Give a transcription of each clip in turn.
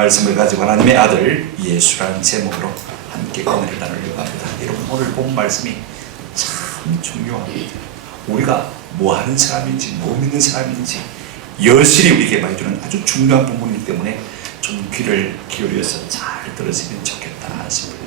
말씀을 가지고 하나님의 아들 예수라는 제목으로 함께 오늘을 나누려고 합니다. 여러분, 오늘 본 말씀이 참 중요합니다. 우리가 뭐 하는 사람인지, 뭐 믿는 사람인지 여실히 우리에게 말해주는 아주 중요한 부분이기 때문에 좀 귀를 기울여서 잘 들으시면 좋겠다 싶어요.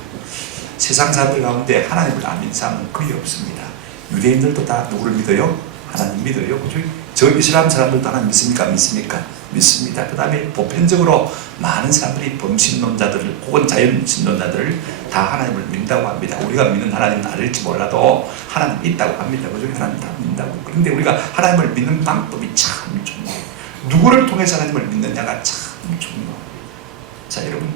세상 사람들 가운데 하나님을 안 믿는 사람은 거의 없습니다. 유대인들도 다 누구를 믿어요? 하나님 믿어요. 그죠? 저 이슬람 사람들도 하나님 믿습니까? 믿습니까? 믿습니다. 그 다음에 보편적으로 많은 사람들이 범신론자들 혹은 자연신론자들을 다 하나님을 믿는다고 합니다. 우리가 믿는 하나님은 아닐지 몰라도 하나님 있다고 합니다. 그죠? 하나님 다 믿는다고. 그런데 우리가 하나님을 믿는 방법이 참 중요해요. 누구를 통해서 하나님을 믿느냐가 참 중요해요. 자, 여러분,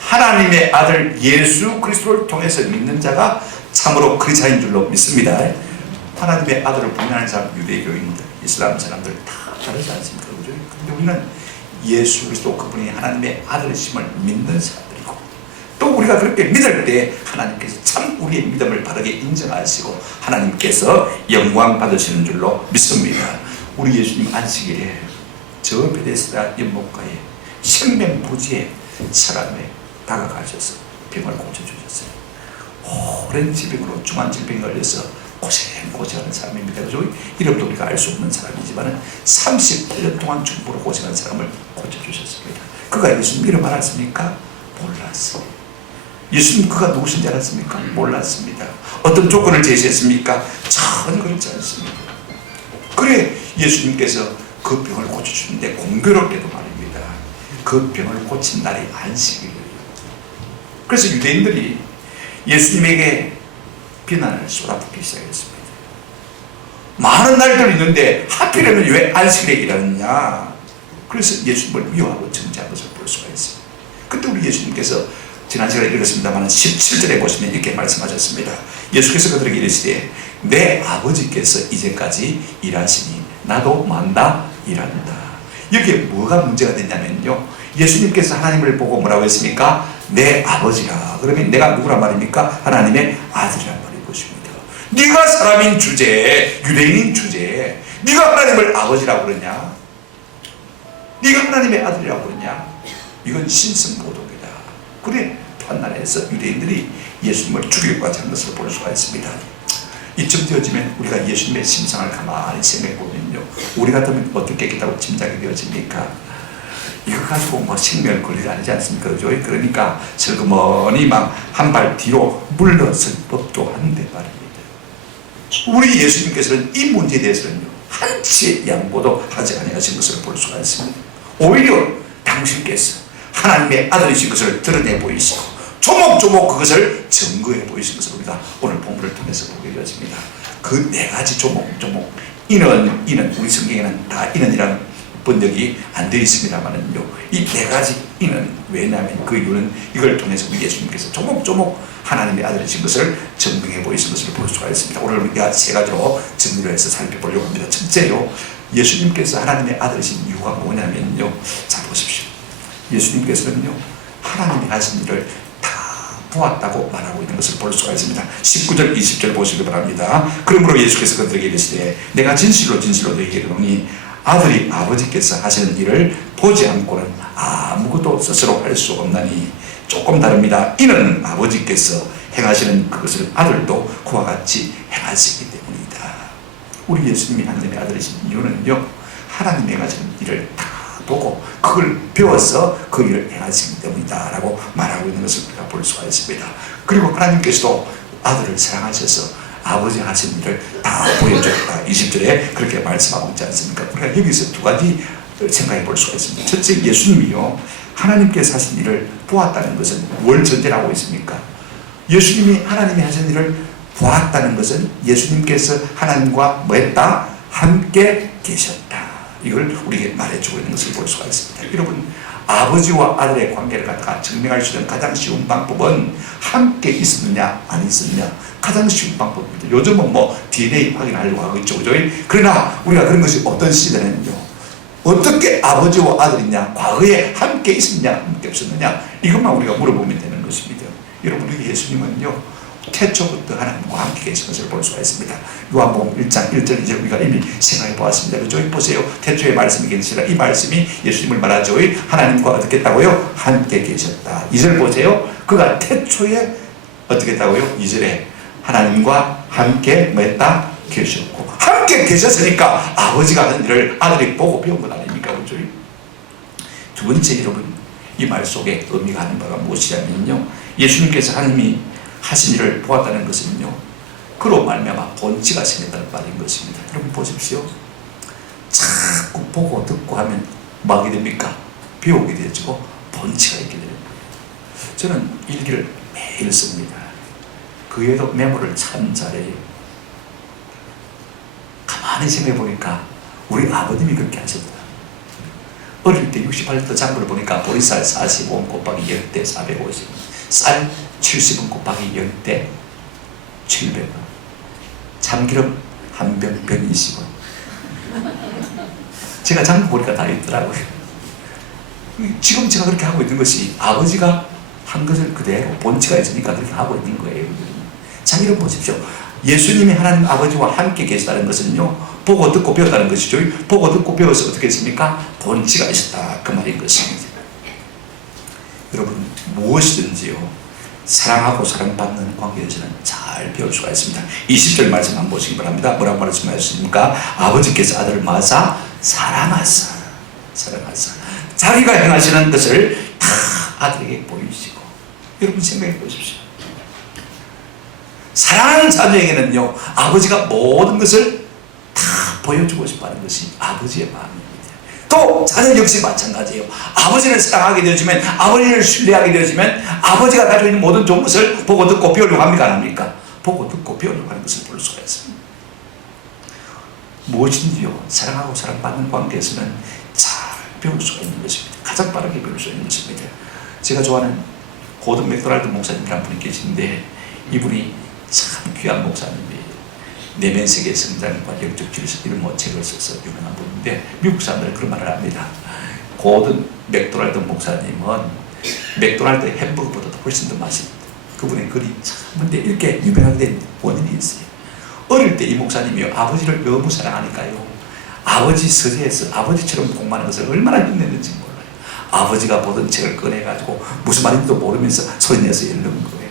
하나님의 아들 예수 그리스도를 통해서 믿는 자가 참으로 그리스도인 줄로 믿습니다. 하나님의 아들을 부인하는 사람, 유대교인들, 이슬람 사람들 다 다르지 않습니까? 그죠? 근데 우리는 예수 그리스도 그분이 하나님의 아들이심을 믿는 사람들이고, 또 우리가 그렇게 믿을 때 하나님께서 참 우리의 믿음을 바르게 인정하시고 하나님께서 영광 받으시는 줄로 믿습니다. 우리 예수님 안식일에 저 베데스다 연못가에 생명부지의 사람에 다가가셔서 병을 고쳐주셨어요. 오랜 질병으로 중환질병에 걸려서 고생하는 사람입니다. 그죠? 이름도 우리가 알 수 없는 사람이지만 38년 동안 중보로 고생한 사람을 고쳐주셨습니다. 그가 예수님 이름 알았습니까? 몰랐어요. 예수님 그가 누구신지 알았습니까? 몰랐습니다. 어떤 조건을 제시했습니까? 전혀 그렇지 않습니다. 그래 예수님께서 그 병을 고쳐주는데 공교롭게도 말입니다. 그 병을 고친 날이 안식일이에요. 그래서 유대인들이 예수님에게 비난을 쏟아붓기 시작했습니다. 많은 날들이 있는데 하필이면 왜 안식일에 일하느냐. 그래서 예수님을 미워하고 정죄한 것을 볼 수가 있어요. 그때 우리 예수님께서 지난 시간에 읽었습니다만 17절에 보시면 이렇게 말씀하셨습니다. 예수께서 그들에게 이르시되 내 아버지께서 이제까지 일하시니 나도 만다 일한다. 여기에 뭐가 문제가 됐냐면요, 예수님께서 하나님을 보고 뭐라고 했습니까? 내 아버지라. 그러면 내가 누구란 말입니까? 하나님의 아들이란 말인 것입니다. 네가 사람인 주제에, 유대인인 주제에 네가 하나님을 아버지라고 그러냐? 네가 하나님의 아들이라고 그러냐? 이건 신승모독이다. 그래 판단해서 유대인들이 예수님을 죽이려고 한 것을 볼 수가 있습니다. 이쯤 되어지면 우리가 예수님의 심상을 가만히 생각해보면요, 우리 같으면 어떻게 했다고 짐작이 되어집니까? 이거 가지고 뭐 생명을 걸리지 않지 않습니까? 그죠? 그러니까 슬그머니 막 한 발 뒤로 물러설 법도 한데 말입니다. 우리 예수님께서는 이 문제에 대해서는요, 한치의 양보도 하지 아니하신 것을 볼 수가 있습니다. 오히려 당신께서 하나님의 아들이신 것을 드러내 보이시고 조목조목 그것을 증거해 보이신 것을 우리가 오늘 본문을 통해서 보게 되었습니다. 그 네 가지 조목조목, 이는 우리 성경에는 다 이는이라는 번역이 안 되어 있습니다만은요, 이 네 가지 이는 왜냐하면 그 이유는 이걸 통해서 우리 예수님께서 조목조목 하나님의 아들이신 것을 증명해 보이신 것을 볼 수가 있습니다. 오늘 우리가 세 가지로 정리를 해서 살펴보려고 합니다. 첫째로, 예수님께서 하나님의 아들이신 이유가 뭐냐면요, 자 보십시오. 예수님께서는요, 하나님이 하신 일을 다 보았다고 말하고 있는 것을 볼 수가 있습니다. 19절 20절 보시기 바랍니다. 그러므로 예수께서 그들에게 이르시되 내가 진실로 진실로 너희에게 이르노니 아들이 아버지께서 하시는 일을 보지 않고는 아무것도 스스로 할 수 없나니 조금 다릅니다. 이는 아버지께서 행하시는 그것을 아들도 그와 같이 행하시기 때문이다. 우리 예수님이 하나님의 아들이신 이유는요, 하나님이 행하시는 일을 다 보고 그걸 배워서 그 일을 행하시기 때문이다 라고 말하고 있는 것을 우리가 볼 수가 있습니다. 그리고 하나님께서도 아들을 사랑하셔서 아버지 하신 일을 다 보여줬다. 20절에 그렇게 말씀하고 있지 않습니까? 우리가 여기서 두 가지 생각해 볼 수가 있습니다. 첫째, 예수님이요, 하나님께서 하신 일을 보았다는 것은 뭘 전제라고 있습니까? 예수님이 하나님이 하신 일을 보았다는 것은 예수님께서 하나님과 뭐 했다? 함께 계셨다. 이걸 우리에게 말해주고 있는 것을 볼 수가 있습니다. 여러분, 아버지와 아들의 관계를 갖다가 증명할 수 있는 가장 쉬운 방법은 함께 있었느냐 안 있었느냐, 가장 쉬운 방법입니다. 요즘은 뭐 DNA 확인하려고 하고 있죠, 그죠? 그러나 우리가 그런 것이 어떤 시대는요, 어떻게 아버지와 아들이냐, 과거에 함께 있었느냐 함께 없었느냐, 이것만 우리가 물어보면 되는 것입니다. 여러분, 우리 예수님은요, 태초부터 하나님과 함께 계신 것을 볼 수가 있습니다. 요한복음 1장 1절 2절 우리가 이미 생각해 보았습니다. 그죠? 보세요. 태초에 말씀이 계시라. 이 말씀이 예수님을 말하죠. 하나님과 어떻게 했다고요? 함께 계셨다. 2절 보세요. 그가 태초에 어떻게 했다고요? 2절에 하나님과 함께 뭐 했다? 계셨고, 함께 계셨으니까 아버지가 하는 일을 아들이 보고 배운 것 아닙니까? 그죠? 두 번째, 여러분, 이 말 속에 의미가 하는 바가 무엇이냐면요, 예수님께서 하나님이 하신 일을 보았다는 것은요, 그로 말미암아 본치가 생겼다는 말인 것입니다. 여러분 보십시오. 자꾸 보고 듣고 하면 뭐 하게 됩니까? 배우게 되죠. 본치가 있게 됩니다. 저는 일기를 매일 씁니다. 그 외에도 메모를 참 잘해요. 가만히 생각해 보니까 우리 아버님이 그렇게 하셨다. 어릴 때 68리터 장부를 보니까 보리쌀 45원 곱하기 10대 450원, 쌀 70원 곱하기 10대 700원, 참기름 한 병 120원. 제가 장부 보니까 다 있더라고요. 지금 제가 그렇게 하고 있는 것이 아버지가 한 것을 그대로 본치가 있으니까 그렇게 하고 있는 거예요. 자, 이런 보십시오. 예수님이 하나님 아버지와 함께 계시다는 것은요, 보고 듣고 배웠다는 것이죠. 보고 듣고 배워서 어떻게 했습니까? 본치가 있었다, 그 말인 것입니다. 여러분, 무엇이든지요, 사랑하고 사랑받는 관계에서는 잘 배울 수가 있습니다. 20절 말씀 한번 보시기 바랍니다. 뭐라고 말씀하셨습니까? 아버지께서 아들을 마사 사랑하사, 자기가 행하시는 것을 다 아들에게 보이시고. 여러분 생각해 보십시오. 사랑하는 자녀에게는요, 아버지가 모든 것을 다 보여주고 싶어하는 것이 아버지의 마음입니다. 또 자녀 역시 마찬가지예요. 아버지를 사랑하게 되어지면, 아버지를 신뢰하게 되어지면 아버지가 가지고 있는 모든 좋은 것을 보고 듣고 배우려고 합니까? 안 합니까? 보고 듣고 배우려고 하는 것을 볼 수가 있습니다. 무엇인지요, 사랑하고 사랑받는 관계에서는 잘 배울 수가 있는 것입니다. 가장 빠르게 배울 수 있는 것입니다. 제가 좋아하는 고든 맥도날드 목사님이라는 분이 계신데, 이분이 참 귀한 목사님이에요. 내면 세계 성장과 영적 질서, 이런 책을 써서 유명한 분인데, 미국 사람들은 그런 말을 합니다. 고든 맥도날드 목사님은 맥도날드 햄버거보다도 훨씬 더 맛있다. 그분의 글이 참, 근데 이렇게 유명하게 된 원인이 있어요. 어릴 때 이 목사님이 아버지를 너무 사랑하니까요, 아버지 서재에서 아버지처럼 공부하는 것을 얼마나 힘냈는지 몰라요. 아버지가 보던 책을 꺼내가지고 무슨 말인지도 모르면서 소리내서 읽는 거예요.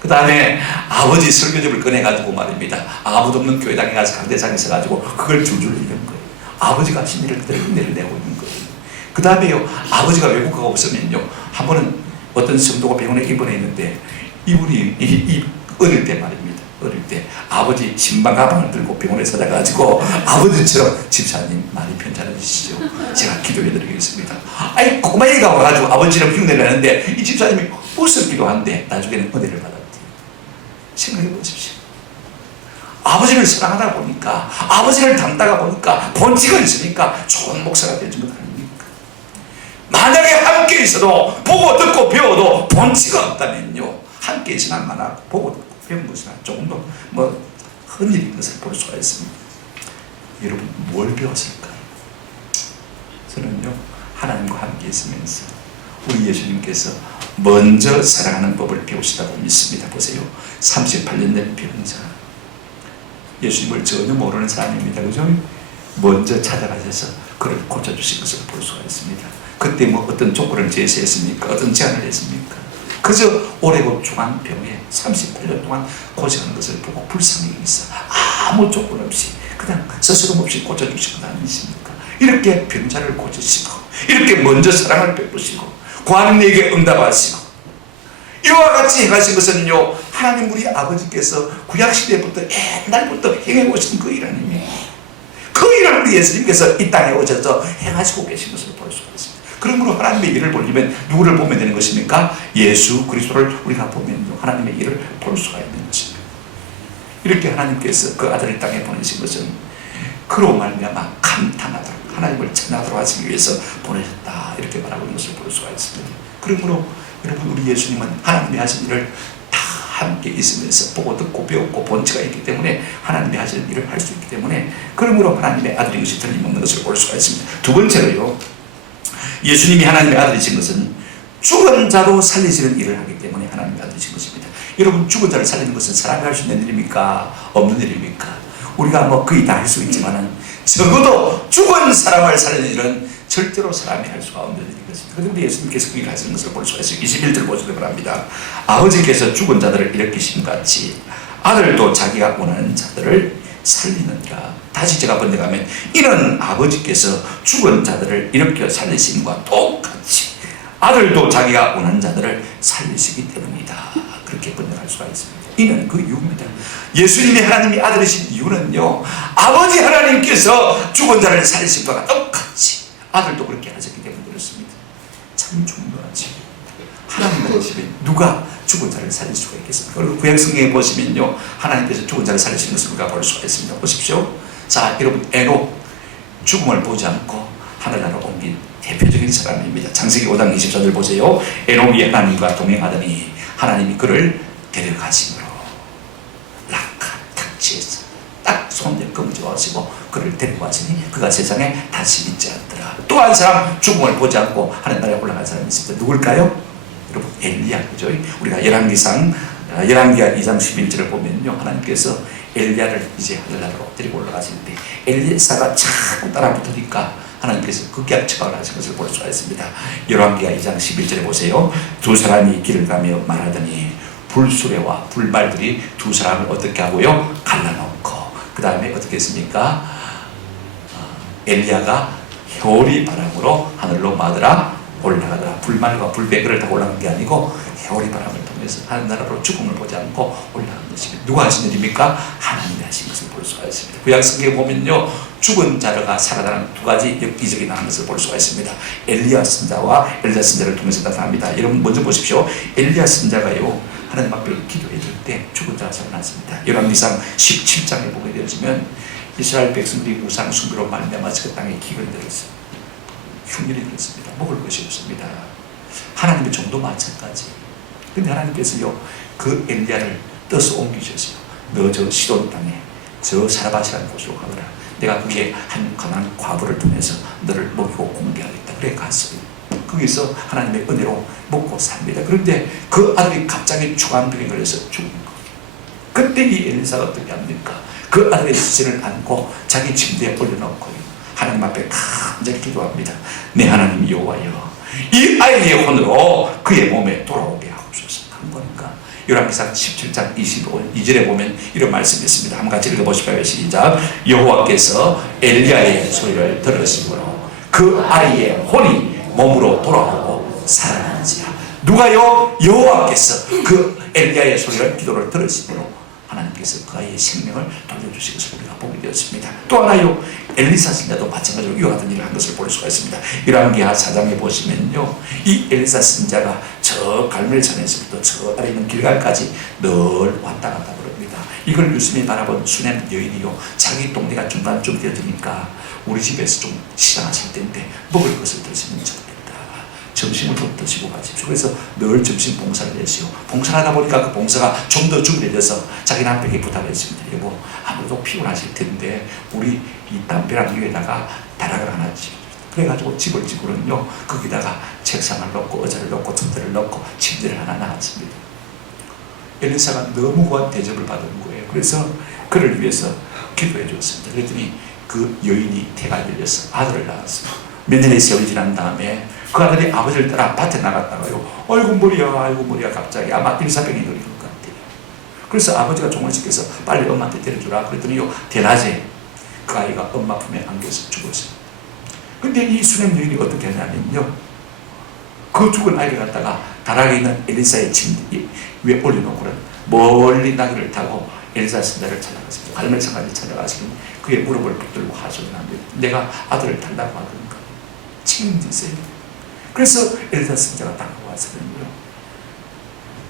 그 다음에 아버지 설교집을 꺼내가지고 말입니다, 아무도 없는 교회당에 가서 강대상에 서가지고 그걸 줄줄 읽는 거예요. 아버지가 하신 일을 그대로 흉내를 내고 있는 거예요. 그 다음에요, 아버지가 외국가가 없으면요, 한 번은 어떤 성도가 병원에 입원했는데, 이분이 어릴 때 말입니다, 어릴 때 아버지 신방 가방을 들고 병원에 찾아가지고, 아버지처럼 집사님 많이 편찮으시죠? 제가 기도해 드리겠습니다. 아이 꼬마애가 와가지고 아버지처럼 흉내를 내는데, 이 집사님이 웃었기도 한데 나중에는 은혜를 받았대요. 생각해 보십시오. 아버지를 사랑하다 보니까, 아버지를 닮다가 보니까 본치가 있으니까 좋은 목사가 되는 것 아닙니까? 만약에 함께 있어도, 보고 듣고 배워도 본치가 없다면요, 함께 있으나 마나 보고 듣고 배운 것이나 조금 더 흔일인 것을 볼 수가 있습니다. 여러분, 뭘 배웠을까요? 저는요, 하나님과 함께 있으면서 우리 예수님께서 먼저 사랑하는 법을 배우시다고 믿습니다. 보세요. 38년 된 병자, 예수님을 전혀 모르는 사람입니다. 그죠? 먼저 찾아가셔서 그를 고쳐주신 것을 볼 수가 있습니다. 그때 뭐 어떤 조건을 제시했습니까? 어떤 제안을 했습니까? 그저 오래고 중한 병에 38년 동안 고생하는 것을 보고 불쌍히 있어 아무 조건 없이 그냥 스스럼 없이 고쳐주신 것 아니십니까? 이렇게 병자를 고치시고, 이렇게 먼저 사랑을 베푸시고, 관원에게 응답하시고, 이와 같이 행하신 것은요, 하나님 우리 아버지께서 구약시대부터 옛날부터 행해오신 그 일 아닙니까? 그 일을 우리 예수님께서 이 땅에 오셔서 행하시고 계신 것을 볼 수가 있습니다. 그러므로 하나님의 일을 보려면 누구를 보면 되는 것입니까? 예수 그리스도를 우리가 보면 하나님의 일을 볼 수가 있는 것입니다. 이렇게 하나님께서 그 아들을 땅에 보내신 것은 그로 말미암아 감탄하도록, 하나님을 찬양하도록 하시기 위해서 보내셨다, 이렇게 말하고 있는 것을 볼 수가 있습니다. 그러므로 여러분, 우리 예수님은 하나님이 하신 일을 다 함께 있으면서 보고 듣고 배웠고 본치가 있기 때문에 하나님이 하시는 일을 할 수 있기 때문에, 그러므로 하나님의 아들인 것이 틀림없는 것을 볼 수가 있습니다. 두 번째로요, 예수님이 하나님의 아들이신 것은 죽은 자도 살리시는 일을 하기 때문에 하나님의 아들이신 것입니다. 여러분, 죽은 자를 살리는 것은 사람이 할 수 있는 일입니까? 없는 일입니까? 우리가 뭐 거의 다 할 수 있지만은 적어도 죽은 사람을 살리는 일은 절대로 사람이 할 수가 없는 일이거든요. 그런데 예수님께서 그 일을 하시는 것을 볼 수가 있어요. 21절 보시기 바랍니다. 아버지께서 죽은 자들을 일으키심 같이 아들도 자기가 원하는 자들을 살리느니라. 다시 제가 번역하면 이는 아버지께서 죽은 자들을 일으켜 살리심과 똑같이 아들도 자기가 원하는 자들을 살리시기 때문이다. 그렇게 번역할 수가 있습니다. 이는 그 이유입니다. 예수님이 하나님이 아들이신 이유는요, 아버지 하나님께서 죽은 자를 살리신 바가 똑같이 아들도 그렇게 하셨기 때문에 그렇습니다. 참 중요하지. 하나님 계시면 누가 죽은 자를 살릴 수가 있겠습니까? 그리고 구약 성경에 보시면요, 하나님께서 죽은 자를 살리시는 것을 우리가 볼 수가 있습니다. 보십시오. 자, 여러분, 에녹 죽음을 보지 않고 하늘나라로 옮긴 대표적인 사람입니다. 창세기 5장 24절 보세요. 에녹이 하나님과 동행하더니 하나님이 그를 데려가심으로 락한 탁지에서 딱 손을 검지하시고 그를 데리고 가시니 그가 세상에 다시 있지 않더라. 또 한 사람 죽음을 보지 않고 하늘나라에 올라간 사람이 있습니다. 누굴까요? 여러분, 엘리야, 그죠? 우리가 열왕기가 2장 11절을 보면요, 하나님께서 엘리야를 이제 하늘나라로 데리고 올라가시는데 엘리사가 자꾸 따라붙으니까 하나님께서 극약 처방을 하신 것을 볼 수가 있습니다. 열왕기가 2장 11절에 보세요. 두 사람이 길을 가며 말하더니 불수레와 불말들이 두 사람을 어떻게 하고요? 갈라놓고 그 다음에 어떻게 했습니까? 엘리야가 회오리 바람으로 하늘로 마더라 올라가더라. 불말과 불배그를 타고 올라간 게 아니고 회오리 바람을 통해서 하늘나라로 죽음을 보지 않고 올라간 것입니다. 누가 하신 일입니까? 하나님이 하신 것을 볼 수가 있습니다. 구약 성경에 보면요, 죽은 자가 살아나는 두 가지 이적이 나는 것을 볼 수가 있습니다. 엘리야 선자와 엘리사 선자를 통해서 나타납니다. 여러분 먼저 보십시오. 엘리야 선자가요, 하나님 앞에 기도해 줄 때 죽은 자가 살아났습니다. 열왕기상 17장에 보게 되어지면 이스라엘 백성들이 우상 숭배로 말미암아서 그 땅에 기근이 들었어요. 흉년이 들었습니다. 먹을 것이 없습니다. 하나님의 종도 마찬가지. 근데 하나님께서요, 그 엘리야를 떠서 옮기셨어요. 너 저 시돈 땅에 저 사라밧이라는 곳으로 가거라. 내가 그게 한 가난한 과부를 통해서 너를 먹이고 공개하겠다. 그래 갔어요. 거기서 하나님의 은혜로 먹고 삽니다. 그런데 그 아들이 갑자기 중환병에 걸려서 죽은 거예요. 그때 이 엘리사가 어떻게 합니까? 그 아들의 시신을 안고 자기 침대에 올려놓고요, 하나님 앞에 간절히 기도합니다. 내 하나님 여호와여, 이 아이의 혼으로 그의 몸에 돌아오게 하옵소서. 한 거니까 열왕기상 17장 22절에 보면 이런 말씀이 있습니다. 한번 같이 읽어보실까요? 시작. 여호와께서 엘리야의 소리를 들으시므로 그 아이의 혼이 몸으로 돌아오고 살아나는지라. 누가요? 여호와께서 그 엘리야의 소리를 기도를 들으시므로 하나님께서 그 아이의 생명을 돌려주신 것을 우리가 보게 되었습니다. 또 하나요, 엘리사 선자도 마찬가지로 이와 같은 일을 한 것을 볼 수가 있습니다. 열왕기하 4장에 보시면요, 이 엘리사 선자가 저 갈멜산에서부터 저 아래 있는 길갈까지 늘 왔다 갔다 그럽니다. 이걸 유심히 바라본 수냄 여인이요, 자기 동네가 중간쯤 되어지니까 우리 집에서 좀 시장하실 때인데 먹을 것을 드시면 좋겠다. 점심을 좀 드시고 가십시오. 그래서 늘 점심 봉사를 했어요. 봉사를 하다 보니까 그 봉사가 좀 더 중요해져서 자기 남편에게 부탁했습니다. 여보, 아무래도 피곤하실 텐데 우리 이 담벼락 위에다가 다락을 하나 지. 그래가지고 집을 짓고는요, 거기다가 책상을 넣고 의자를 넣고 침대를 넣고 침대를 하나 놨습니다. 엘리사가 너무 후한 대접을 받은 거예요. 그래서 그를 위해서 기도해 줬습니다. 그랬더니 그 여인이 태가 열려서 아들을 낳았습니다. 몇 년의 세월이 지난 다음에 그 아들이 아버지를 따라 밭에 나갔다가요, 아이고 머리야 갑자기 아마 일사병이 걸린 것 같아요. 그래서 아버지가 종을 시켜서 빨리 엄마한테 데려주라 그랬더니요, 대낮에 그 아이가 엄마 품에 안겨서 죽었어요. 근데 이 수냄 여인이 어떻게 하냐면요, 그 죽은 아이를 갖다가 다락에 있는 엘리사의 침대 위에 올려놓고는 멀리 나귀를 타고 엘리사 선자를 찾아갔습니다. 갈멜산까지 찾아가시면 그의 무릎을 붙들고 하소연 합니다. 내가 아들을 달라고 하던가 책임지세요. 그래서 엘리사 선자가 다가와서는요,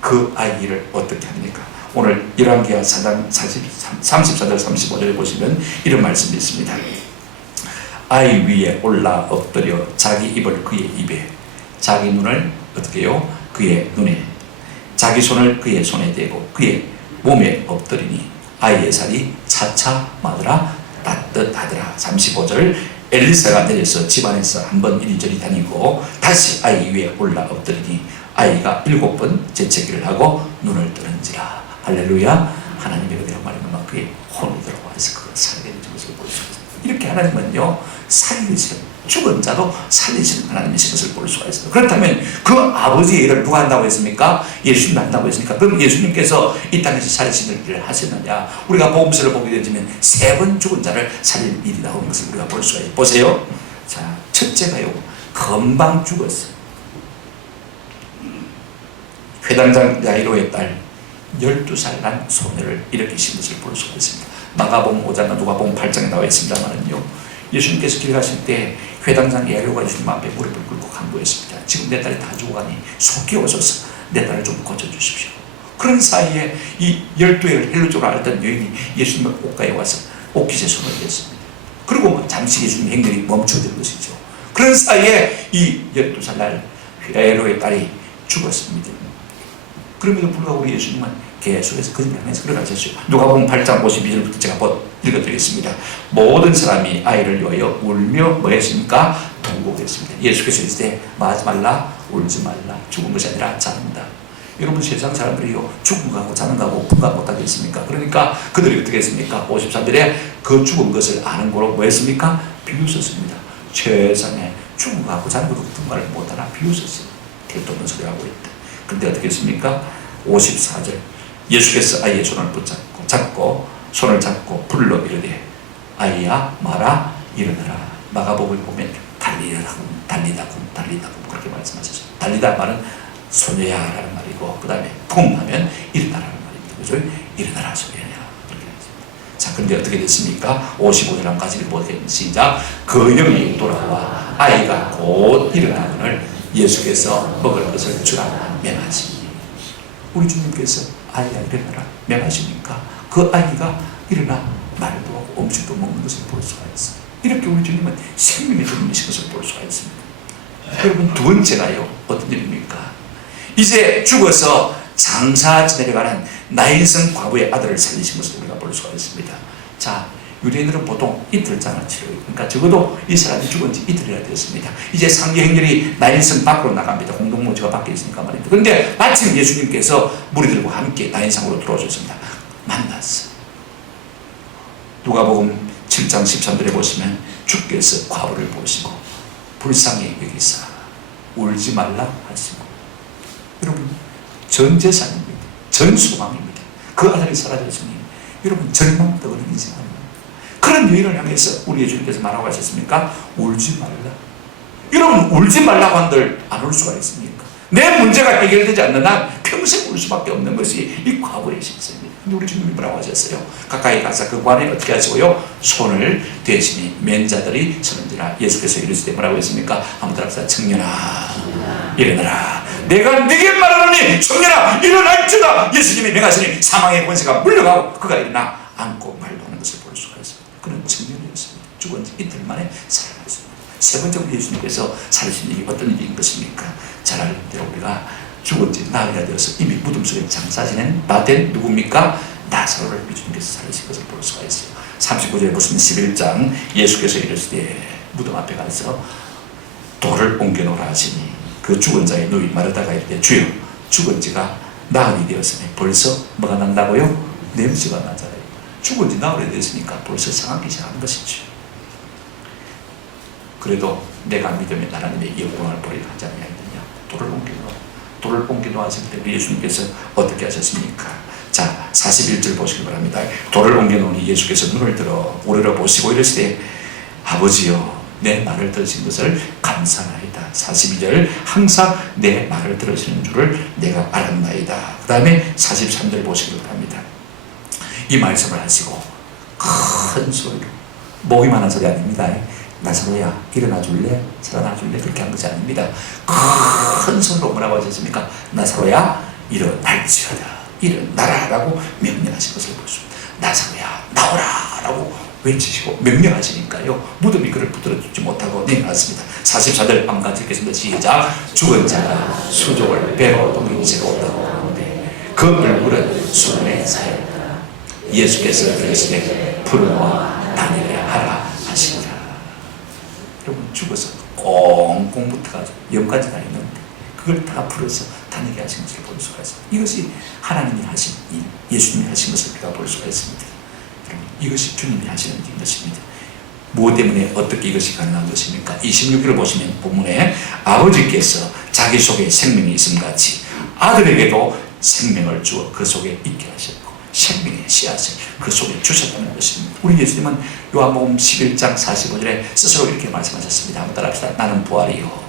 그 아이를 어떻게 합니까? 오늘 열왕기하 4장 34절 35절에 보시면 이런 말씀이 있습니다. 아이 위에 올라 엎드려 자기 입을 그의 입에, 자기 눈을 어떻게 해요? 그의 눈에, 자기 손을 그의 손에 대고 그의 몸에 엎드리니 아이의 살이 차차 마더라 따뜻하더라. 35절 엘리사가 내려서 집안에서 한번 이리저리 다니고 다시 아이 위에 올라 엎드리니 아이가 7번 재채기를 하고 눈을 뜨는지라. 할렐루야. 하나님의 은혜로 말미암아 그의 혼이 들어와서 그가 살게 된 것을 볼 수가 있습니다. 이렇게 하나님은요, 살리시는, 죽은 자도 살리시는 하나님이신 것을 볼 수가 있습니다. 그렇다면 그 아버지의 일을 누가 한다고 했습니까? 예수님이 한다고 했으니까 그럼 예수님께서 이 땅에서 살리시는 일을 하셨느냐? 우리가 복음서를 보게 되면 3번 죽은 자를 살릴 일이다 하는 것을 우리가 볼 수가 있어요. 보세요. 자, 첫째가요, 금방 죽었어요. 회당장 야이로의 딸 12살 난 소녀를 일으키신 것을 볼 수가 있습니다. 마가복음 5장과 누가복음 8장에 나와 있습니다만은요, 예수님께서 길 가실 때 회당장 야이로가 예수님 앞에 무릎을 꿇고 간구했습니다. 지금 내 딸이 다 죽어가니 속히 오셔서 내 딸을 좀 고쳐주십시오. 그런 사이에 이 12회를 헬루족으로 앓던 여인이 예수님의 옷가에 와서 옷깃에 손을 댔습니다. 그리고 잠시 예수님 행렬이 멈춰진 것이죠. 그런 사이에 이 12살 날 야이로의 딸이 죽었습니다. 그럼에도 불구하고 예수님은 계속해서 그들을 끌어가셨어요. 누가복음 8장 52절부터 제가 읽어드리겠습니다. 모든 사람이 아이를 위하여 울며 뭐 했습니까? 통곡했습니다. 예수께서 이르시되 마지 말라, 울지 말라. 죽은 것이 아니라 자는다. 여러분, 세상 사람들이요, 죽은 거하고 자는 거하고 분간 못하겠습니까? 그러니까 그들이 어떻게 했습니까? 53절에 그 죽은 것을 아는 거로 뭐 했습니까? 비웃었습니다. 세상에 죽은 거하고 자는 것도 분간을 못하나 비웃었어요. 택도 없는 소리 하고 있다. 근데 어떻게 했습니까? 54절 예수께서 아이의 손을 잡고 손을 잡고 불러 이르되 아이야 말아 일어나라. 마가복음을 보면 달리다군 그렇게 말씀하셨어요. 달리다 말은 소녀야 라는 말이고, 그 다음에 쿵 하면 일어나라는 말입니다. 그죠? 일어나라 소녀야. 그렇게 했습니다. 자, 근데 어떻게 됐습니까? 55절 한 가지를 보게 시작. 그 영이 돌아와 아이가 곧 일어나거늘 예수께서 먹을 것을 주라 명하시니. 우리 주님께서 아이야 일어나라 명하시니까 그 아이가 일어나 말도 하고 음식도 먹는 것을 볼 수가 있어요. 이렇게 우리 주님은 생명의 주님이신 것을 볼 수가 있습니다. 여러분, 두 번째가요, 어떤 일입니까? 이제 죽어서 장사 지내려가는 나인성 과부의 아들을 살리신 것을 우리가 볼 수가 있습니다. 자, 유대인들은 보통 이틀장을 치러요. 그러니까 적어도 이 사람이 죽은 지 이틀이나 되었습니다. 이제 상계 행렬이 나인성 밖으로 나갑니다. 공동묘지가 밖에 있으니까 말입니다. 그런데 마침 예수님께서 무리들과 함께 나인성으로 들어오셨습니다. 만났어. 누가복음 7장 13절에 보시면 주께서 과부를 보시고 불쌍히 여기사 울지 말라 하시고, 여러분, 전 재산입니다. 전 소망입니다. 그 아들이 사라졌으니 여러분, 절망떠는 인생입니다. 그런 여인을 향해서 우리 예수님께서 뭐라고 하셨습니까? 울지 말라. 여러분, 울지 말라고 한들 안 울 수가 있습니까? 내 문제가 해결되지 않는 한 평생 울 수밖에 없는 것이 이 과부의 신세입니다. 근데 우리 주님이 뭐라고 하셨어요? 가까이 가서 그 관에 어떻게 하시고요? 손을 대시니 맨 자들이 서는지라. 예수께서 이르시되 뭐라고 했습니까? 한번 따라합시다. 청년아 일어나라. 내가 네게 말하노니 청년아 일어날지어다. 예수님이 명하시니 사망의 권세가 물러가고 그가 일어나 앉고 말도 하는 것을 볼 수가 있습니다. 그는 청년이었습니다. 죽은 지 이틀 만에 살아났습니다. 세 번째로 예수님께서 살리신 일이 어떤 일인 것입니까? 잘 아는 대로 우리가 죽은 지 나흘이나 되어서 이미 무덤 속에 장사 지낸 바된 누굽니까? 나사로를 예수님께서 살리신 것을 볼 수가 있어요. 39절에 보시면 11장 예수께서 이르시되 무덤 앞에 가서 돌을 옮겨놓으라 하시니 그 죽은 자의 누이 마르다가 이르되 주여 죽은 지가 나흘이 되었으니 벌써 뭐가 난다고요? 냄새가 나잖아요. 죽은 지 나흘이 됐으니까 벌써 상하기 시작하는 것이죠. 그래도 내가 믿으면 하나님의 영광을 보리라 하지 아니하였느냐. 돌을 옮기놓아 하실 때 우리 예수님께서 어떻게 하셨습니까? 자, 41절 보시기 바랍니다. 돌을 옮겨놓으니 예수께서 눈을 들어 우러러 보시고 이르시되 아버지여 내 말을 들으신 것을 감사하나이다. 42절 항상 내 말을 들으시는 줄을 내가 알았나이다. 그 다음에 43절 보시기 바랍니다. 이 말씀을 하시고 큰 소리로, 목이만 한 소리 아닙니다. 나사로야 일어나 줄래? 살아나 줄래? 그렇게 한 것이 아닙니다. 큰 소리로 뭐라고 하셨습니까? 나사로야 일어날지어다. 일어나라 라고 명령하신 것을 볼 수 있습니다. 나사로야 나오라 라고 외치시고 명령하시니까요, 무덤이 그를 붙들어주지 못하고 내려왔습니다. 44절 한 가지 읽겠습니다. 시작. 죽은 자가 수족을 배로 동인 채로 오다오는데 그 얼굴은 수분에 쌓였다. 예수께서 그러시되 풀어놓아 다니게 하라 하시니라. 여러분, 죽어서 꽁꽁 붙어가지고 영까지 다 있는데 그걸 다 풀어서 나타내게 하신 것을 볼 수가 있습니다. 이것이 하나님이 하신 일, 예수님이 하신 것을 우리가 볼 수가 있습니다. 이것이 주님이 하시는 일인 것입니다. 무엇 때문에 어떻게 이것이 가능한 것입니까? 26절을 보시면 본문에 아버지께서 자기 속에 생명이 있음 같이 아들에게도 생명을 주어 그 속에 있게 하셨고 생명의 씨앗을 그 속에 주셨다는 것입니다. 우리 예수님은 요한복음 11장 45절에 스스로 이렇게 말씀하셨습니다. 한번 따라합시다. 나는 부활이요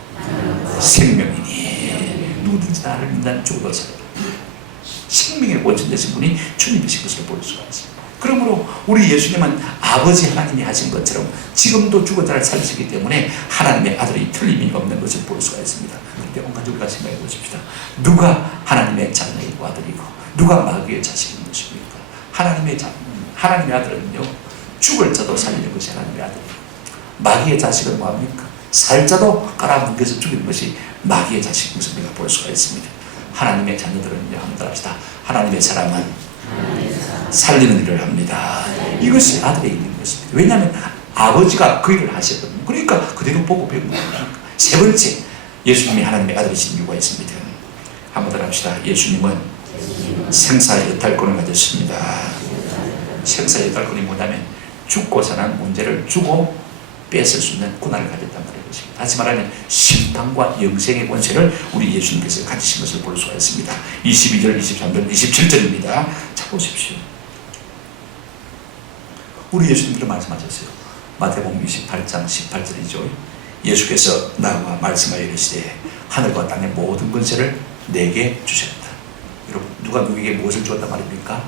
생명이니 누구든지 나를 믿는 죽어도 살리라. 생명의 원천 되신 분이 주님이신 것을 볼 수가 있습니다. 그러므로 우리 예수님은 아버지 하나님이 하신 것처럼 지금도 죽어자를 살리시기 때문에 하나님의 아들이 틀림이 없는 것을 볼 수가 있습니다. 그런데 온 가족과 생각해 보십시다. 누가 하나님의 자녀이고 아들이고 누가 마귀의 자식인 것입니까? 하나님의 아들은요 죽을 자도 살리는 것이 하나님의 아들이에요. 마귀의 자식은 뭐합니까? 살 자도 깔아뭉개서 죽이는 것이 마귀의 자식인 것을 우리가 볼 수가 있습니다. 하나님의 자녀들은요 한번 따라합시다. 하나님의 사람은 살리는 일을 합니다. 이것이 아들의 일인 것입니다. 왜냐하면 아버지가 그 일을 하셨거든요. 그러니까 그대로 보고 배우는 겁니다. 세 번째, 예수님이 하나님의 아들이신 이유가 있습니다. 한번 더 합시다. 예수님은 생사의 여탈권을 가졌습니다. 생사의 여탈권이 뭐냐면 죽고 사는 문제를 주고 뺏을 수 있는 권한을 가졌단 말이에요. 다시 말하면 심판과 영생의 권세를 우리 예수님께서 가지신 것을 볼 수가 있습니다. 22절, 23절, 27절입니다. 자 보십시오. 우리 예수님께서 말씀하셨어요. 마태복음 28장 18절이죠. 예수께서 나와 말씀하여 이르시되 하늘과 땅의 모든 권세를 내게 주셨다. 여러분 누가 누구에게 무엇을 주었단 말입니까?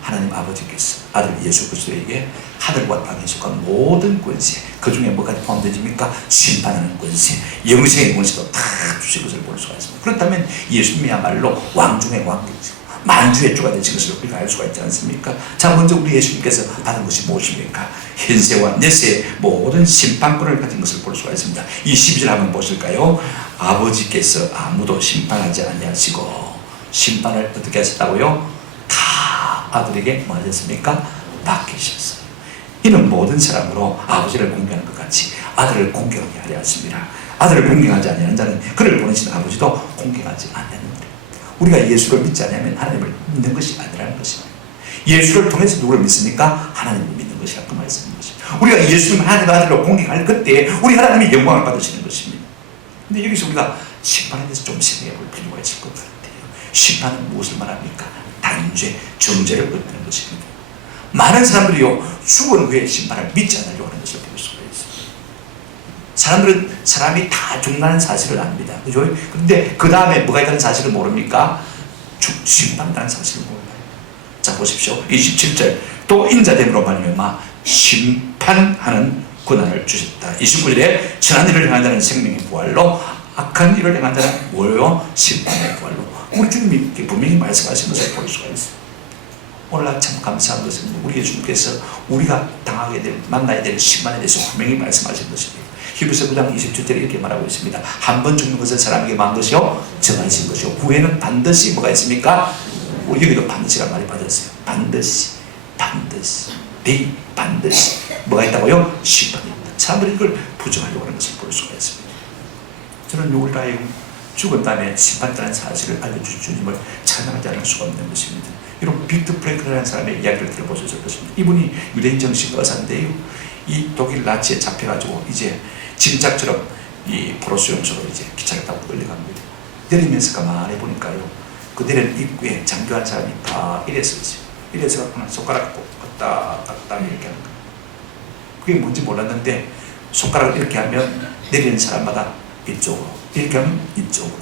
하나님 아버지께서 아들 예수 그리스도에게 하늘과 땅에 속한 모든 권세, 그 중에 뭐가 포함되십니까? 심판하는 권세, 영생의 권세도 다 주신 것을 볼 수가 있습니다. 그렇다면 예수님이야말로 왕 중의 왕이시고 만주의 주가 되신 것을 우리가 알 수가 있지 않습니까? 자, 먼저 우리 예수님께서 받은 것이 무엇입니까? 현세와 내세의 모든 심판권을 가진 것을 볼 수가 있습니다. 이 12절 한번 보실까요? 아버지께서 아무도 심판하지 아니하시고 심판을 어떻게 하셨다고요? 다 아들에게 뭐 하셨습니까? 맡기셨어요. 이는 모든 사람으로 아버지를 공경하는 것 같이 아들을 공경하게 하려 하십니다. 아들을 공경하지 아니하는 자는 그를 보내신 아버지도 공경하지 않는다. 우리가 예수를 믿지 않으면 하나님을 믿는 것이 아니라는 것입니다. 예수를 통해서 누구를 믿습니까? 하나님을 믿는 것이라 그 말씀인 것입니다. 우리가 예수님을 하나님의 아들로 공경할 그때 우리 하나님이 영광을 받으시는 것입니다. 근데 여기서 우리가 심판에 대해서 좀 생각해 볼 필요가 있을 것 같아요. 심판은 무엇을 말합니까? 단죄, 정죄를 얻는 것입니다. 많은 사람들이요 죽은 후에 심판을 믿지 않으려고 하는 것을 볼 수가 있습니다. 사람들은 사람이 다 죽는다는 사실을 압니다. 그죠? 그런데 그 다음에 뭐가 있다는 사실을 모릅니까? 심판이라는 사실을 몰라요. 자 보십시오. 27절 또 인자됨으로 말미암아 심판하는 권한을 주셨다. 29절에 선한 일을 행한 자는 생명의 부활로 악한 일을 행한 자는 뭐요? 심판의 부활로. 우리 주님이 분명히 말씀하신 것을 볼 수가 있어요. 오늘날 참 감사한 것은 우리 예수님께서 우리가 당하게 될 만나야 될 심판에 대해서 분명히 말씀하신 것입니다. 히브리서 9장 27절에 이렇게 말하고 있습니다. 한 번 죽는 것은 사람에게 만 것이요 정하신 것이요 후에는 반드시 뭐가 있습니까? 우리 여기도 반드시란 말이 빠졌어요. 반드시 반드시 뭐가 있다고요? 심판이 있다. 사람들이 이걸 부정하려고 하는 것을 볼 수가 있습니다. 저는 우리가 죽은 다음에 심판이라는 사실을 알려주신 주님을 찬양하지 않을 수가 없는 것입니다. 여러분 빅터 프랭클이라는 사람의 이야기를 들어보셨을 것입니다. 이분이 유대인 정식 의사인데요. 이 독일 나치에 잡혀가지고 이제 짐짝처럼 이 포로수용소로 이제 기차를 타고 끌려갑니다. 내리면서 가만히 보니까요. 그 내리는 입구에 장교한 사람이 다 이래서 있어요. 이래서 손가락 껐다 이렇게 하는 거예요. 그게 뭔지 몰랐는데 손가락을 이렇게 하면 내리는 사람마다 이쪽으로 이렇게 하면 이쪽으로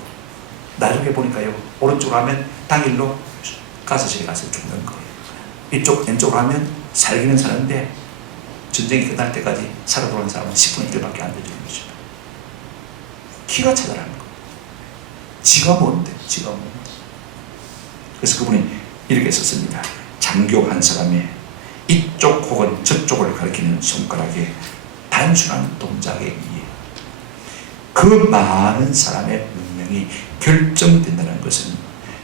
나중에 보니까요. 오른쪽으로 하면 당일로 가스실에 가서 죽는 거예요. 이쪽 왼쪽으로 하면 살기는 사는데 전쟁이 끝날 때까지 살아 돌아오는 사람은 10분의 1밖에 안 되는 것입니다. 기가 차다라는 거예요. 지가 뭔데? 그래서 그분이 이렇게 썼습니다. 장교 한 사람의 이쪽 혹은 저쪽을 가리키는 손가락에 단순한 동작에 의해 그 많은 사람의 운명이 결정된다는 것은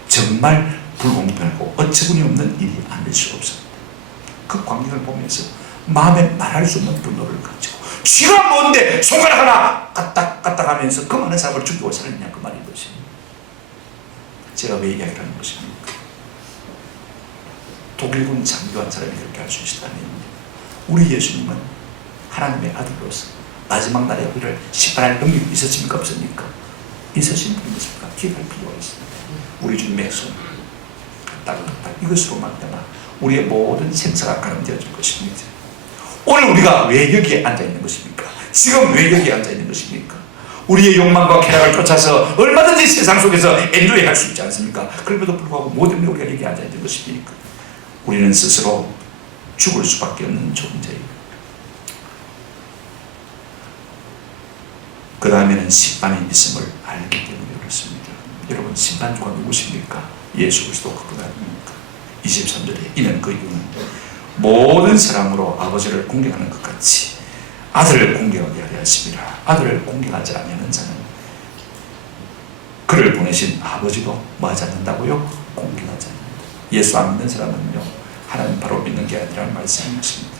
정말 불공평하고 어처구니 없는 일이 아닐 수가 없습니다. 그 광경을 보면서 마음에 말할 수 없는 분노를 가지고 쥐가 뭔데 손가락 하나 까딱까딱 하면서 그 많은 사람을 죽이고 살았냐 그 말인 것입니다. 제가 왜 이야기를 하는 것입니까? 독일군 장교한 사람이 그렇게 할 수 있다면 우리 예수님은 하나님의 아들로서 마지막 날에 우리를 심판할 능력이 있었습니까? 없습니까? 있으신 분이십니까? 기도할 필요가 있습니다. 우리 주님의 손 따뜻한 이것으로 말미암아 우리의 모든 생사가 가름되어질 것입니다. 오늘 우리가 왜 여기에 앉아있는 것입니까? 지금 왜 여기에 앉아있는 것입니까? 우리의 욕망과 쾌락을 쫓아서 얼마든지 세상 속에서 엔조이 할 수 있지 않습니까? 그럼에도 불구하고 뭐 때문에 우리가 여기에 앉아있는 것입니까? 우리는 스스로 죽을 수밖에 없는 존재예요. 그 다음에는 심판이 있음을 알기 때문에 그렇습니다. 여러분, 심판주가 누구십니까? 예수 그리스도 그분 아닙니까? 23절에 이는 그 이유는 모든 사람으로 아버지를 공경하는 것 같이 아들을 공경하게 하려 하심이라. 아들을 공경하지 않는 자는 그를 보내신 아버지도 뭐하지 않는다고요? 공경하지 않는다. 예수 안 믿는 사람은요, 하나님 바로 믿는 게 아니라는 말씀인 것입니다.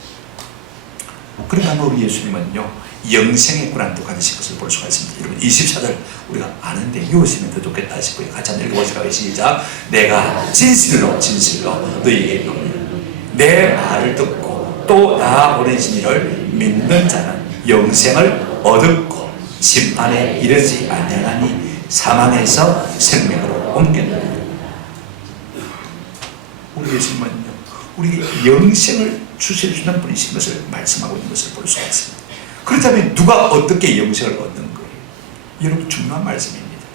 그러니까 우리 예수님은요, 영생의 고난도 가지신 것을 볼 수가 있습니다. 여러분, 24절 우리가 아는데 이웃이면 더 좋겠다 싶어요. 같이 한번 읽어보시라고요. 시작. 내가 진실로 진실로 너희에게 이르노니 내 말을 듣고 또 나 보내신 이를 믿는 자는 영생을 얻었고 심판에 이르지 아니하나니 사망에서 생명으로 옮겼느니라. 우리 예수님은요, 우리에게 영생을 주실 수 있는 분이신 것을 말씀하고 있는 것을 볼 수가 있습니다. 그렇다면 누가 어떻게 영생을 얻는 거예요? 여러분, 중요한 말씀입니다.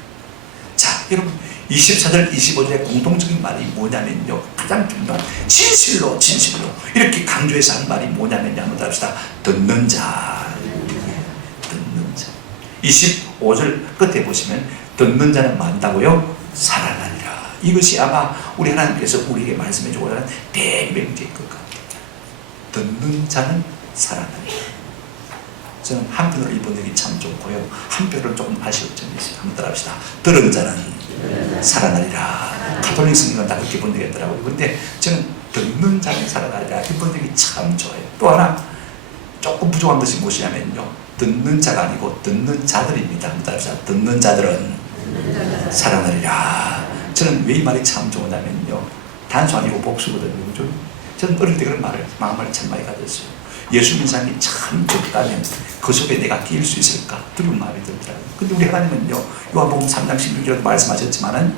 자, 여러분, 24절, 25절의 공통적인 말이 뭐냐면요, 가장 중요한 진실로 진실로 이렇게 강조해서 한 말이 뭐냐면요, 한번 합시다. 듣는 자, 듣는 자. 25절 끝에 보시면 듣는 자는 만다고요? 살아나리라. 이것이 아마 우리 하나님께서 우리에게 말씀해 주고자 하는 대명제일 것 같아요. 듣는 자는 살아나리라. 저는 한편으로 이 번역이 참 좋고요, 한편으로 조금 아쉬운 점이 있어요. 한번 따라합시다. 들은 자는 살아나리라. 가톨릭 성경은 다 그렇게 번역했더라고요. 근데 저는 듣는 자는 살아나리라, 이 번역이 참 좋아요. 또 하나 조금 부족한 것이 무엇이냐면요, 듣는 자가 아니고 듣는 자들입니다. 한번 따라합시다. 듣는 자들은 살아나리라. 저는 왜 이 말이 참 좋으냐면요, 단수 아니고 복수거든요. 그죠? 저는 어릴 때 그런 마음을 참 많이 가졌어요. 예수 믿는 사람이 참 적다면 그 속에 내가 끼일 수 있을까? 그런 마음이 들더라고요. 근데 우리 하나님은요, 요한복음 3장 16절에도 말씀하셨지만은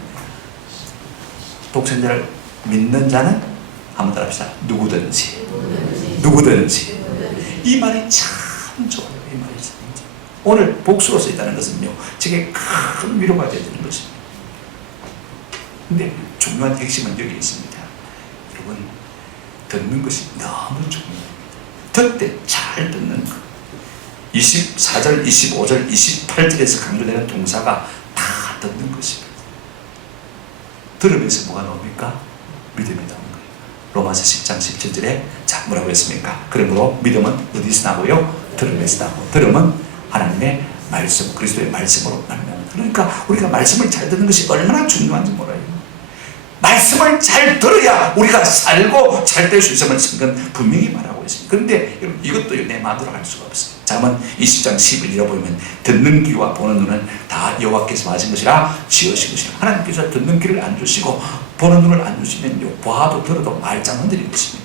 독생자를 믿는 자는 한번 따라합시다. 누구든지. 이 말이 참 좋아요. 이 말이 참 좋아요. 오늘 복수로 써 있다는 것은요, 제게 큰 위로가 되는 것입니다. 근데 중요한 핵심은 여기 있습니다. 여러분, 듣는 것이 너무 중요해요. 듣되 잘 듣는 것. 24절, 25절, 28절에서 강조되는 동사가 다 듣는 것입니다. 들으면서 뭐가 나옵니까? 믿음이 나오는 거예요. 로마서 10장 17절에 자, 뭐라고 했습니까? 그러므로 믿음은 어디서 나고요? 들으면서 나고, 들음은 하나님의 말씀, 그리스도의 말씀으로 나옵니다. 그러니까 우리가 말씀을 잘 듣는 것이 얼마나 중요한지 몰라요. 말씀을 잘 들어야 우리가 살고 잘 될 수 있음을 성경은 분명히 말하고 있습니다. 그런데 여러분, 이것도 내 마음대로 할 수가 없어요. 잠언 20장 11절에 보면 듣는 귀와 보는 눈은 다 여호와께서 하신 것이라 지으신 것이라. 하나님께서 듣는 귀를 안 주시고 보는 눈을 안 주시면요, 봐도 들어도 말짱 흔들린 것입니다.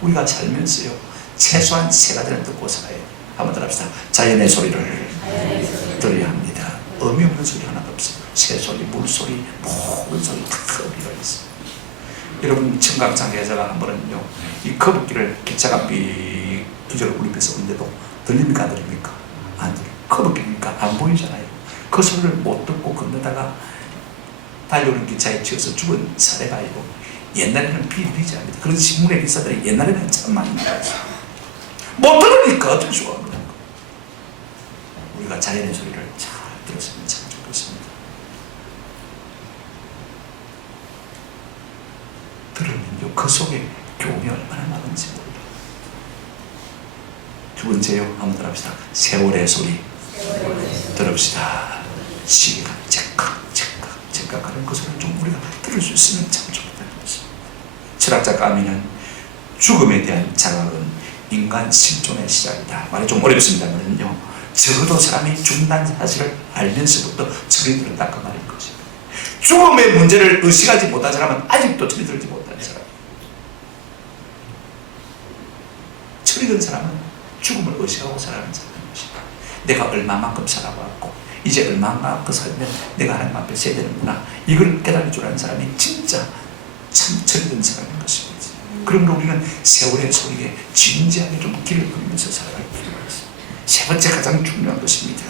우리가 살면서요, 최소한 세 가지를 듣고 살아야 해요. 한번 들어봅시다. 자연의 소리를 들어야 합니다. 의미 없는 소리 하나도 없어요. 새소리, 물소리, 모든 소리 다 의미가 있어요. 여러분, 청각장애자가 한 번은요, 이 거북기를 기차가 삐 기절을 울리면서 오는데도 들립니까? 안 들립니까? 안 들려요. 거북기니까 안 보이잖아요. 그 소리를 못 듣고 건너다가 달려오는 기차에 치여서 죽은 사례가 있고, 옛날에는 비리지 않습니다. 그런 신문의 기사들이 옛날에는 참 많이 나왔어요. 못 들으니까 어쩔 수가 없는 거예요. 우리가 자연의 소리를 잘 들었으면 참 좋겠습니다. 들으면요, 그 속에 교훈이 얼마나 많은지 몰라요. 두 번째요, 한번 들어봅시다. 세월의 소리 들읍시다. 시간 잭각 하는 그 소리를 좀 우리가 들을 수 있으면 참 좋겠다는 것입니다. 철학자 까미는 죽음에 대한 자각은 인간 실존의 시작이다. 말이 좀 어렵습니다만요, 적어도 사람이 죽는다는 사실을 알면서부터 철이 들었다, 그 말인 것입니다. 죽음의 문제를 의식하지 못한 사람은 아직도 철이 들지 못한 사람. 철이 든 사람은 죽음을 의식하고 살아가는 사람입니다. 내가 얼마만큼 살아왔고 이제 얼마만큼 살면 내가 하나님 앞에 서야 되는구나, 이걸 깨달을 줄 아는 사람이 진짜 참 철이 든 사람인 것입니다. 그러므로 우리는 세월의 소리에 진지하게 좀 길을 걸으면서 살아갈 필요가 있습니다. 세 번째 가장 중요한 것입니다.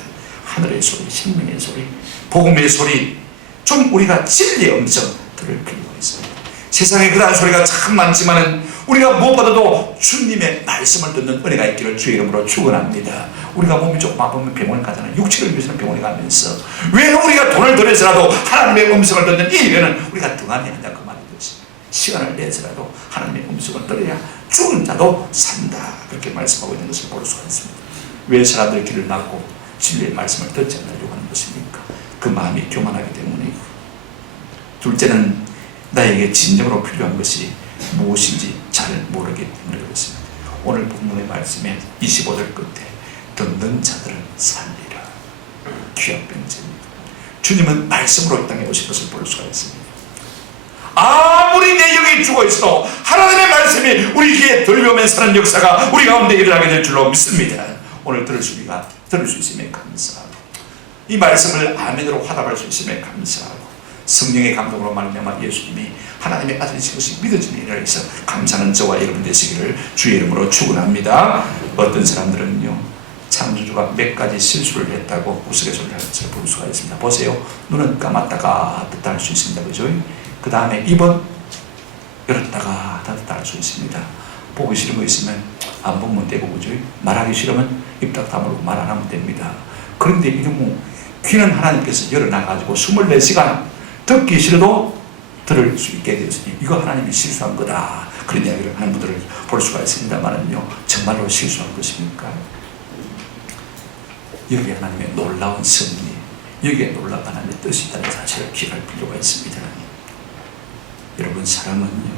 하늘의 소리, 생명의 소리, 복음의 소리, 좀 우리가 진리의 음성 들을 필요가 있습니다. 세상에 그다음 소리가 참 많지만은 우리가 무엇보다도 주님의 말씀을 듣는 은혜가 있기를 주의 이름으로 축원합니다. 우리가 몸이 조금 아프면 병원에 가잖아요. 육체를 위해서는 병원에 가면서 왜 우리가 돈을 들여서라도 하나님의 음성을 듣는 이 일에는 우리가 등한히 한다, 그 말이 되었습니다. 시간을 내서라도 하나님의 음성을 들어야 죽은 자도 산다, 그렇게 말씀하고 있는 것을 볼 수가 있습니다. 왜 사람들의 길을 막고 진리의 말씀을 듣지 않으려고 하는 것입니까? 그 마음이 교만하기 때문이고, 둘째는 나에게 진정으로 필요한 것이 무엇인지 잘 모르기 때문에 그렇습니다. 오늘 본문의 말씀에 25절 끝에 듣는 자들은 살리라, 귀합병제입니다. 주님은 말씀으로 이 땅에 오신 것을 볼 수가 있습니다. 아무리 내 영이 죽어있어도 하나님의 말씀이 우리 귀에 들려오면 사는 역사가 우리 가운데 일어나게 될 줄로 믿습니다. 오늘 들을 수 있음에 감사하고, 이 말씀을 아멘으로 화답할 수 있음에 감사하고, 성령의 감동으로 말미암아 예수님이 하나님의 아들이신 것이 믿어지는 일을 해서 감사하는 저와 여러분 되시기를 주의 이름으로 축원합니다. 어떤 사람들은요, 창조주가 몇 가지 실수를 했다고 우스갯소리를 하는 것을 볼 수가 있습니다. 보세요, 눈은 감았다가 떴다 할 수 있습니다. 그죠? 그 다음에 입은 열었다가 닫았다 할 수 있습니다. 보기 싫은 거 있으면 안 보면 되고, 그죠? 말하기 싫으면 입 딱 다물고 말 안 하면 됩니다. 그런데 이런 귀는 하나님께서 열어놔가지고 24시간 듣기 싫어도 들을 수 있게 되었으니 이거 하나님이 실수한 거다, 그런 이야기를 하는 분들을 볼 수가 있습니다만은요, 정말로 실수한 것입니까? 여기에 하나님의 놀라운 섭리, 여기에 놀라운 하나님의 뜻이 있다는 사실을 기억할 필요가 있습니다. 여러분, 사람은요,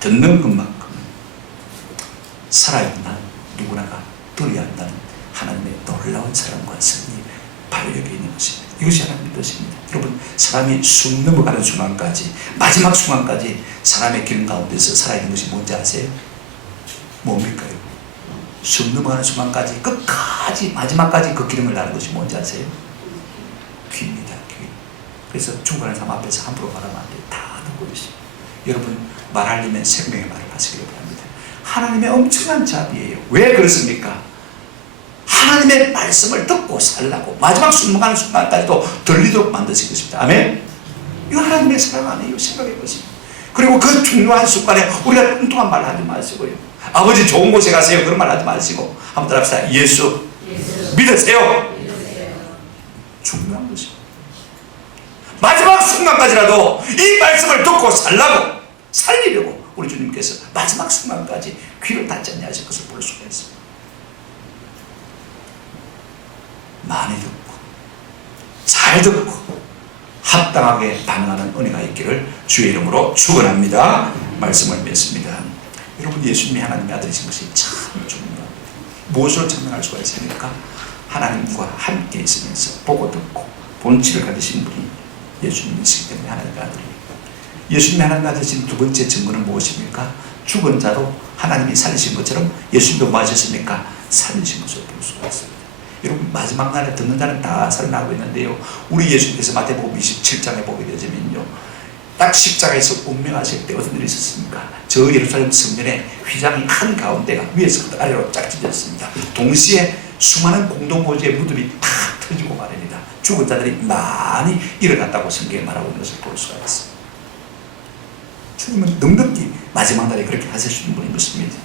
듣는 것만큼 살아있는 누구나가 들어야 한다는 하나님의 놀라운 사랑과 섭리, 바로 여기 있는 것입니다. 이것이 하나님의 뜻입니다. 여러분, 사람이 숨 넘어가는 순간까지, 마지막 순간까지 사람의 길 가운데서 살아있는 것이 뭔지 아세요? 뭡니까? 숨 넘어가는 순간까지, 끝까지, 마지막까지 그 기름을 나는 것이 뭔지 아세요? 귀입니다. 귀. 그래서 중간에 사람 앞에서 함부로 말하면 안 돼요. 다 듣고 있습니다. 여러분, 말하려면 생명의 말을 하시기를 바랍니다. 하나님의 엄청난 자비예요. 왜 그렇습니까? 하나님의 말씀을 듣고 살라고 마지막 숨 넘어가는 순간까지도 들리도록 만드신 것입니다. 아멘? 이거 하나님의 사랑 아니에요. 생각해 보세요. 그리고 그 중요한 순간에 우리가 뚱뚱한 말 하지 마시고요, 아버지 좋은 곳에 가세요, 그런 말 하지 마시고 한번 따라합시다. 예수 믿으세요. 중요한 것입니다. 마지막 순간까지라도 이 말씀을 듣고 살라고, 살리려고 우리 주님께서 마지막 순간까지 귀를 닫지 않냐 하실 것을 볼 수가 있습니다. 많이 듣고 잘 듣고 합당하게 반응하는 은혜가 있기를 주의 이름으로 축원합니다. 말씀을 맺습니다. 여러분, 예수님이 하나님의 아들이신 것이 참 중요합니다. 무엇으로 증명할 수가 있습니까? 하나님과 함께 있으면서 보고 듣고 본질을 가지신 분이 예수님이시기 때문에 하나님의 아들이에요. 예수님이 하나님의 아들이신 두 번째 증거는 무엇입니까? 죽은 자도 하나님이 살리신 것처럼 예수님도 뭐 하셨습니까? 살리신 것을 볼 수가 있습니다. 여러분, 마지막 날에 듣는 자는 다 살아나고 있는데요, 우리 예수님께서 마태복음 27장에 보게 되면요, 딱 십자가에서 운명하실 때 어떤 일이 있었습니까? 저 예루살렘 성전에 휘장이 한가운데가 위에서부터 아래로 쫙 찢어졌습니다. 동시에 수많은 공동묘지의 무덤이 탁 터지고 말입니다. 죽은 자들이 많이 일어났다고 성경에 말하고 있는 것을 볼 수가 있습니다. 주님은 넉넉히 마지막 날에 그렇게 하실 수 있는 분인 것입니다.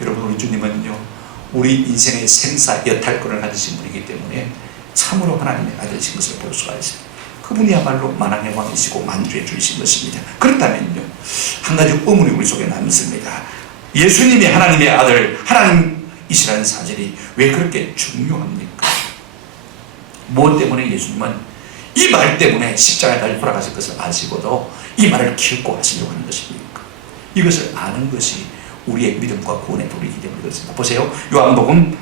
여러분, 우리 주님은요, 우리 인생의 생사 여탈권을 가지신 분이기 때문에 참으로 하나님의 아들이신 것을 볼 수가 있습니다. 그분이야말로 만왕의 왕이시고 만주의 주이신 것입니다. 그렇다면요, 한 가지 의문이 우리 속에 남습니다. 예수님이 하나님의 아들, 하나님이시라는 사실이 왜 그렇게 중요합니까? 무엇 때문에 예수님은 이 말 때문에 십자가에 달려 돌아가실 것을 아시고도 이 말을 기억고 하시려고 하는 것입니까? 이것을 아는 것이 우리의 믿음과 구원의 도리이기 때문에 그렇습니다. 보세요, 요한복음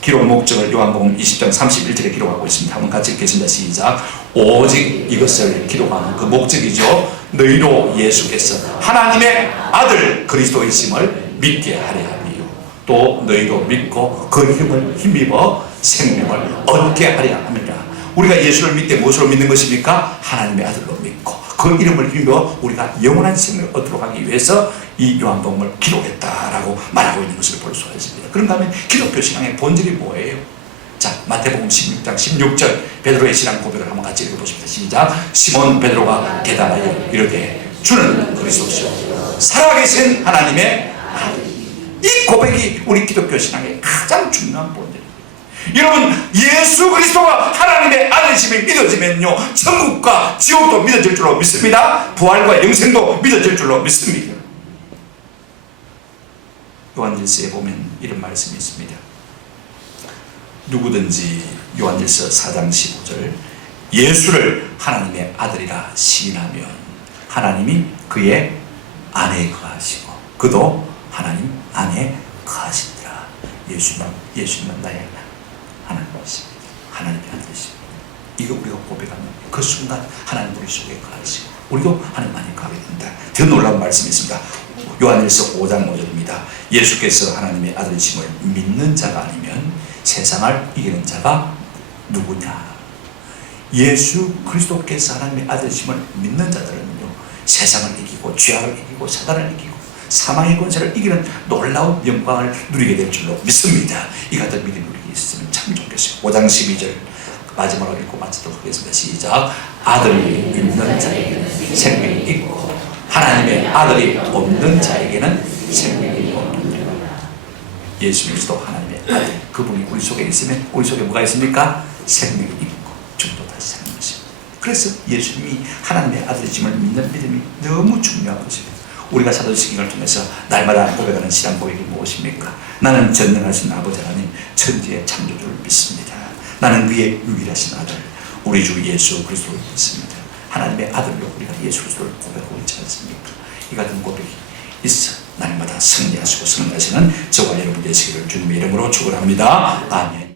기록 목적을 요한복음 20장 31절에 기록하고 있습니다. 한번 같이 읽겠습니다. 시작. 오직 이것을 기록하는 그 목적이죠. 너희로 예수께서 하나님의 아들 그리스도이심을 믿게 하려 함이요 또 너희로 믿고 그 이름을 힘입어 생명을 얻게 하려 함이라. 우리가 예수를 믿되 무엇으로 믿는 것입니까? 하나님의 아들로 믿고 그 이름을 힘입어 우리가 영원한 생명을 얻도록 하기 위해서 이 요한복음을 기록했다라고 말하고 있는 것을 볼 수가 있습니다. 그런가 하면 기독교 신앙의 본질이 뭐예요? 자, 마태복음 16장 16절 베드로의 신앙 고백을 한번 같이 읽어보십니다. 시작. 시몬 베드로가 대답하여 이르되 주는 그리스도시요 살아계신 하나님의 아들. 이 고백이 우리 기독교 신앙의 가장 중요한 본질입니다. 여러분, 예수 그리스도가 하나님의 아들심이 믿어지면요 천국과 지옥도 믿어질 줄로 믿습니다. 부활과 영생도 믿어질 줄로 믿습니다. 요한일서에 보면 이런 말씀이 있습니다. 누구든지 요한일서 4장 15절 예수를 하나님의 아들이라 시인하면 하나님이 그의 안에 거하시고 그도 하나님 안에 거하시니라. 예수님은 나의 하나님이십니다. 하나님의 아들이십니다. 이거 우리가 고백하면 그 순간 하나님 우리 속에 거하시고 우리도 하나님 안에 거하게 된다. 더 놀라운 말씀이 있습니다. 요한일서 5장 5절입니다. 예수께서 하나님의 아들이심을 믿는 자가 아니면 세상을 이기는 자가 누구냐? 예수 그리스도께서 하나님의 아들이심을 믿는 자들은요 세상을 이기고 죄악을 이기고 사단을 이기고 사망의 권세를 이기는 놀라운 영광을 누리게 될 줄로 믿습니다. 이 같은 믿음이 우리에게 있으면 참 좋겠어요. 5장 12절 마지막으로 읽고 마치도록 하겠습니다. 시작. 아들이 있는 자에게는 생명이 있고 하나님의 아들이 없는 자에게는 생명이 없느니라. 예수 그리스도 하나님의 아들 그분이 우리 속에 있으면 우리 속에 뭐가 있습니까? 생명이 있고 죽음도 다시 사는 것입니다. 그래서 예수님이 하나님의 아들이심을 믿는 믿음이 너무 중요한 것입니다. 우리가 사도신경을 통해서 날마다 고백하는 신앙 고백이 무엇입니까? 나는 전능하신 아버지 하나님 천지의 창조주를 믿습니다. 나는 그의 유일하신 아들 우리 주 예수 그리스도를 믿습니다. 하나님의 아들로 우리가 예수 그리스도를 고백하고 있지 않습니까? 이 같은 고백이 있어 날마다 승리하시고 승리하시는 저와 여러분 되시기를 주님의 이름으로 축원합니다. 아멘.